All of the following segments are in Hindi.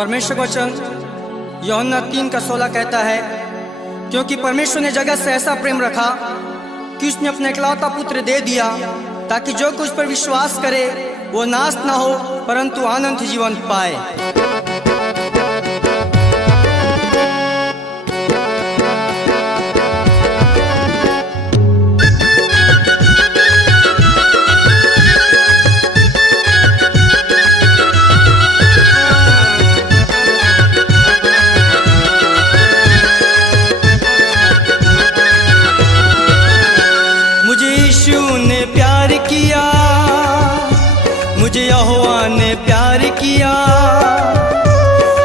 परमेश्वर का वचन यूहन्ना 3:16 कहता है, क्योंकि परमेश्वर ने जगत से ऐसा प्रेम रखा कि उसने अपना इकलौता पुत्र दे दिया, ताकि जो कुछ पर विश्वास करे वो नाश न हो परंतु अनंत जीवन पाए। मुझे यहोवा ने प्यार किया,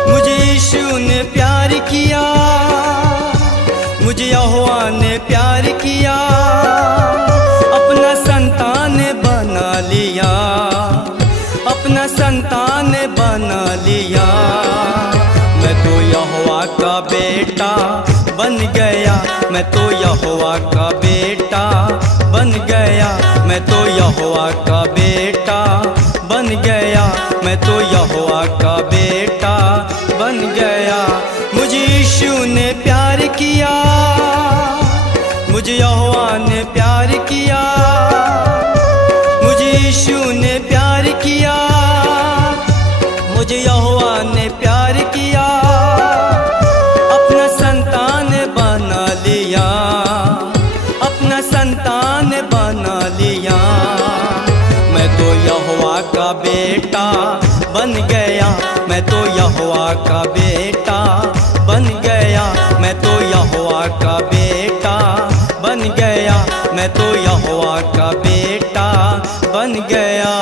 मुझे यीशु ने प्यार किया, मुझे यहोवा ने प्यार किया, अपना संतान बना लिया, अपना संतान बना लिया। मैं तो यहोवा का बेटा बन गया, मैं तो यहोवा का बेटा बन गया, मैं तो यहोवा का बेटा बन गया, मैं तो यहोवा का बेटा बन गया। मुझे यीशु ने प्यार किया, मुझे यहोवा ने प्यार किया, मुझे यीशु ने प्यार किया, मुझे यहोवा ने प्यार किया, अपना संतान बना लिया, अपना संतान बना लिया। मैं तो यहोवा का बेटा बन गया, मैं तो यहोवा का बेटा बन गया, मैं तो यहोवा का बेटा बन गया, मैं तो यहोवा का बेटा बन गया।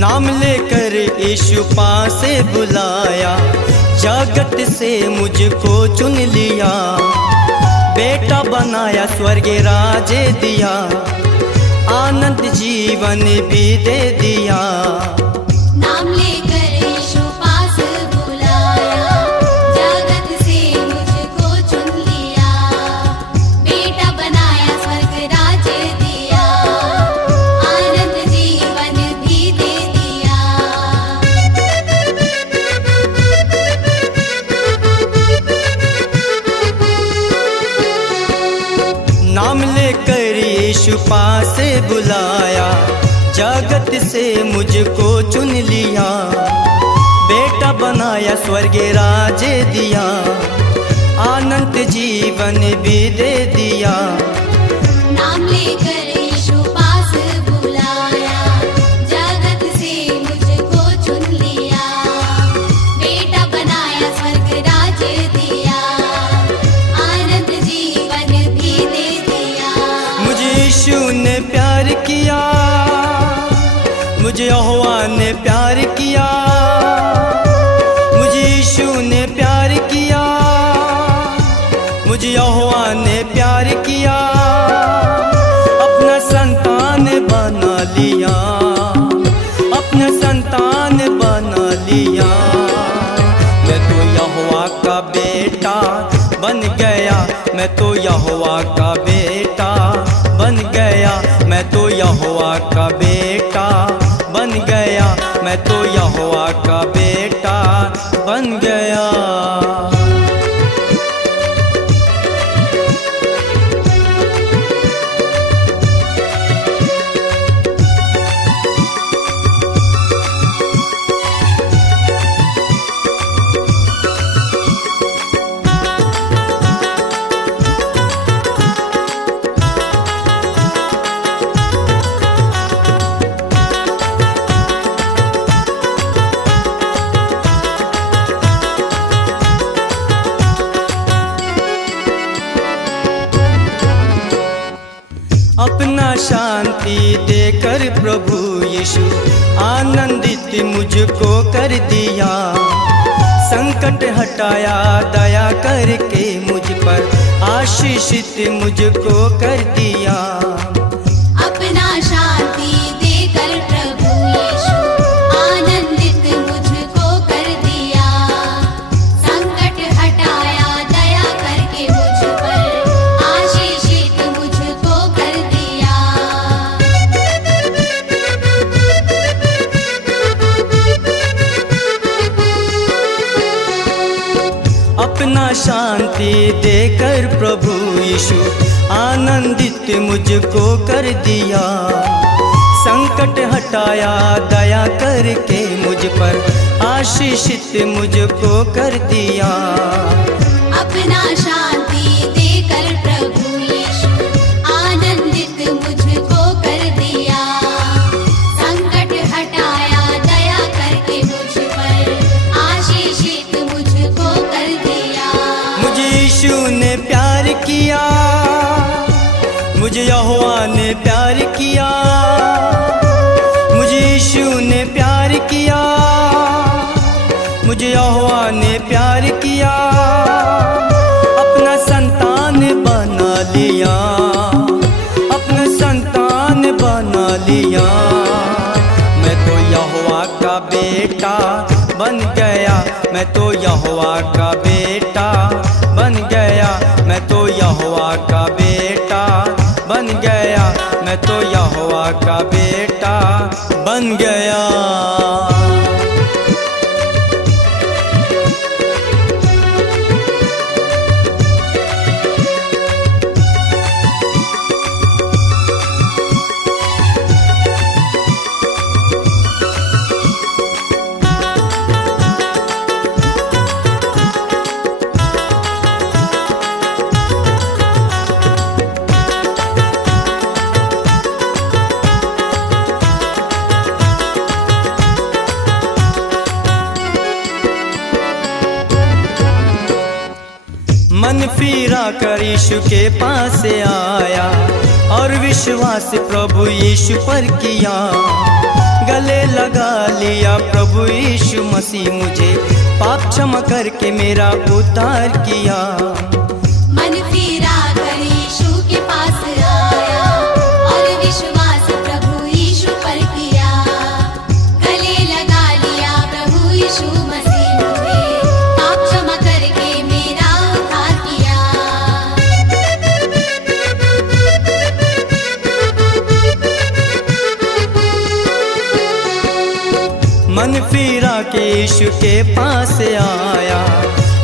नाम लेकर यीशु पास से बुलाया, जगत से मुझको चुन लिया, बेटा बनाया स्वर्ग राज्य दिया, आनंद जीवन भी दे दिया। नाम लेकर यीशु पास बुलाया, जगत से मुझको चुन लिया, बेटा बनाया स्वर्ग राज्य दिया, आनंद जीवन भी दे दिया। नाम लेकर यीशु पास से बुलाया, जगत से मुझको चुन लिया, बेटा बनाया स्वर्ग राज्य दिया, आनंद जीवन भी दे दिया। नाम लेकर यीशु पास बुलाया, जगत से मुझको चुन लिया, बेटा बनाया स्वर्ग राज्य दिया, आनंद जीवन भी दे दिया। मुझे यीशु ने प्यार किया, मुझे यहोवा ने प्यार किया, मुझे यीशु ने प्यार किया, मुझे यहोवा ने प्यार किया, अपना संतान बना लिया, अपना संतान बना लिया। मैं तो यहोवा का बेटा बन गया, मैं तो यहोवा का बेटा बन गया, मैं तो यहोवा का बेटा बन गया, मैं तो यहोवा का बेटा बन गया। अपना शांति देकर प्रभु यीशु आनंदित मुझको कर दिया। संकट हटाया दया करके मुझ पर आशीषित मुझको कर दिया। अपना शांति देकर प्रभु यीशु आनंदित मुझको कर दिया। संकट हटाया दया करके मुझ पर आशीषित मुझको कर दिया। अपना शांति देकर प्रभु यीशु आनंदित मुझको कर दिया। संकट हटाया दया करके मुझ पर आशीषित मुझको कर दिया। अपना शांति देकर प्रभु यीशु आनंदित मुझको कर दिया। संकट हटाया दया करके मुझ पर आशीषित मुझको कर दिया। मुझे यीशु ने प्यार किया, मुझे यहोवा ने प्यार किया। मुझे यीशु ने प्यार किया, मुझे यहोवा ने प्यार किया। अपना संतान बना लिया, अपना संतान बना लिया। मैं तो यहोवा का बेटा बन गया, मैं तो यहोवा का बेटा बन गया। मैं तो यहोवा का बेटा बन गया, मैं तो यहोवा का बेटा बन गया। मन फिरा कर यीशु के पास आया और विश्वास प्रभु यीशु पर किया। गले लगा लिया प्रभु यीशु मसीह, मुझे पाप क्षमा करके मेरा उद्धार किया। मन फिरा कर यीशु के पास आया और विश्वास प्रभु यीशु पर किया। गले लगा लिया प्रभु यीशु मसीह, मुझे पाप क्षमा करके मेरा उद्धार किया। मन फिरा के यीशु के पास आया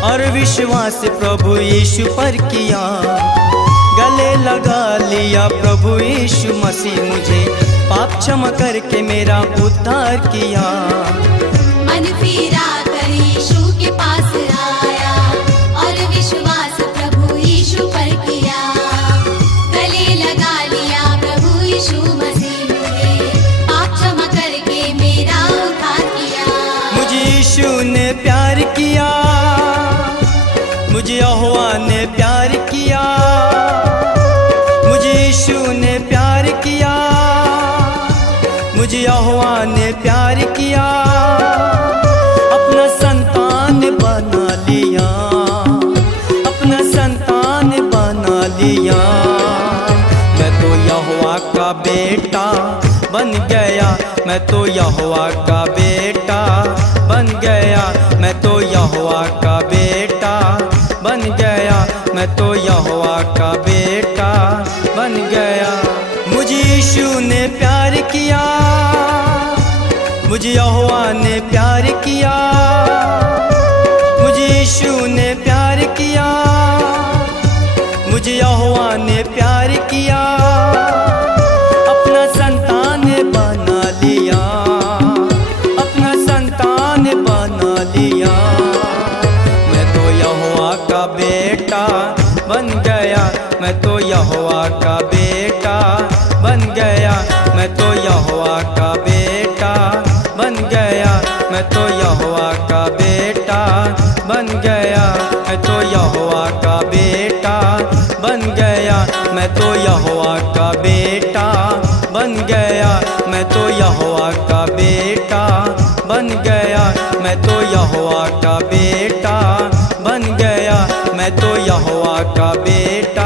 और विश्वास प्रभु यीशु पर किया। गले लगा लिया प्रभु यीशु मसीह, मुझे पाप क्षमा करके मेरा उद्धार किया। मन फिरा कर यीशु के पास आया और विश्वास प्रभु यीशु पर किया। गले लगा लिया प्रभु यीशु मसीह, मुझे पाप क्षमा करके मेरा उद्धार किया। मुझे यीशु ने प्यार किया, मुझे यहोवा ने प्यार किया। मुझे यीशु ने प्यार किया, मुझे यहोवा ने प्यार किया। अपना संतान बना लिया, अपना संतान बना लिया। मैं तो यहोवा का बेटा बन गया, मैं तो यहोवा का बेटा बन गया। मैं तो यहोवा का बेटा बन गया, मैं तो यहोवा का बेटा बन गया। मुझे यीशु ने प्यार किया, मुझे यहोवा ने प्यार किया। मुझे यीशु ने प्यार किया, मुझे यहोवा ने प्यार किया। अपना संतान बना लिया, अपना संतान बना लिया। मैं तो यहोवा का बेटा बन गया, मैं तो यहोवा का बेटा बन गया। मैं तो यहोवा का बेटा बन गया, मैं तो यहोवा का बेटा बन गया। मैं तो यहोवा का बेटा बन गया, मैं तो यहोवा का बेटा बन गया, मैं तो यहोवा का बेटा बन गया, मैं तो यहोवा का बेटा बन गया, मैं तो यहोवा का बेटा